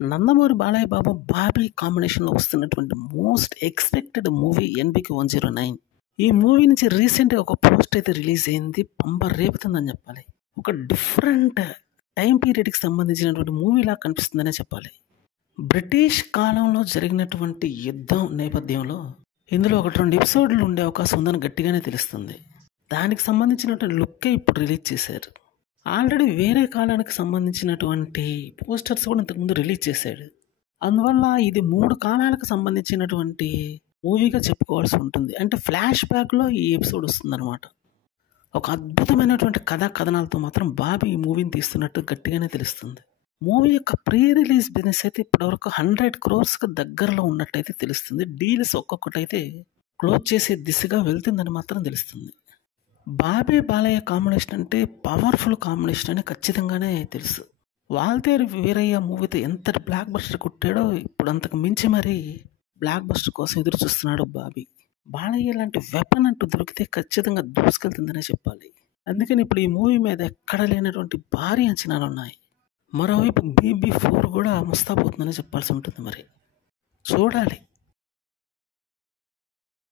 నందమూరి బాలయ్య బాబు, బాబీ కాంబినేషన్‌లో వస్తున్నటువంటి most expected movie 'ఎన్‌బీకే-109'. ఈ మూవీ నుంచి రీసెంట్‌గా ఒక పోస్ట్ అయితే రిలీజ్ అయింది. రేపుతుందని చెప్పాలి. ఒక డిఫరెంట్ టైమ్ పీరియడ్‌కి సంబంధించినటువంటి మూవీలా కనిపిస్తుందనే చెప్పాలి. బ్రిటిష్ కాలంలో జరిగినటువంటి యుద్ధం నేపథ్యంలో ఇందులో 2 ఎపిసోడ్‌లు ఉండే అవకాశం ఉందని గట్టిగానే తెలుస్తుంది. దానికి సంబంధించినటువంటి లుక్కే ఇప్పుడు రిలీజ్ చేశారు. ఆల్రెడీ వేరే కాలానికి సంబంధించినటువంటి పోస్టర్స్ కూడా ఇంతకుముందు రిలీజ్ చేశాడు. అందువల్ల ఇది 3 కాలాలకు సంబంధించినటువంటి మూవీగా చెప్పుకోవాల్సి ఉంటుంది. అంటే ఫ్లాష్ బ్యాక్‌లో ఈ ఎపిసోడ్ వస్తుందనమాట. ఒక అద్భుతమైనటువంటి కథా కథనాలతో మాత్రం బాబీ ఈ మూవీని తీస్తున్నట్టు గట్టిగానే తెలుస్తుంది. మూవీ యొక్క ప్రీ రిలీజ్ బిజినెస్ అయితే ఇప్పటివరకు 100 క్రోర్స్‌కి దగ్గరలో ఉన్నట్టయితే తెలుస్తుంది. డీల్స్ ఒక్కొక్కటైతే క్లోజ్ చేసే దిశగా వెళ్తుందని మాత్రం తెలుస్తుంది. బాబీ బాలయ్య కాంబినేషన్ అంటే పవర్ఫుల్ కాంబినేషన్ అని ఖచ్చితంగానే తెలుసు. వాల్తేరు వీరయ్య మూవీతో ఎంత బ్లాక్ బస్టర్ కొట్టాడో ఇప్పుడు అంతకు మించి మరీ బ్లాక్ బస్టర్ కోసం ఎదురు చూస్తున్నాడు బాబీ. బాలయ్య లాంటి వెపన్ అంటూ దొరికితే ఖచ్చితంగా దూసుకెళ్తుందనే చెప్పాలి. అందుకని ఇప్పుడు ఈ మూవీ మీద ఎక్కడ లేనటువంటి భారీ అంచనాలు ఉన్నాయి. మరోవైపు BB4 కూడా ముస్తాబోతుందని చెప్పాల్సి ఉంటుంది. మరి చూడాలి.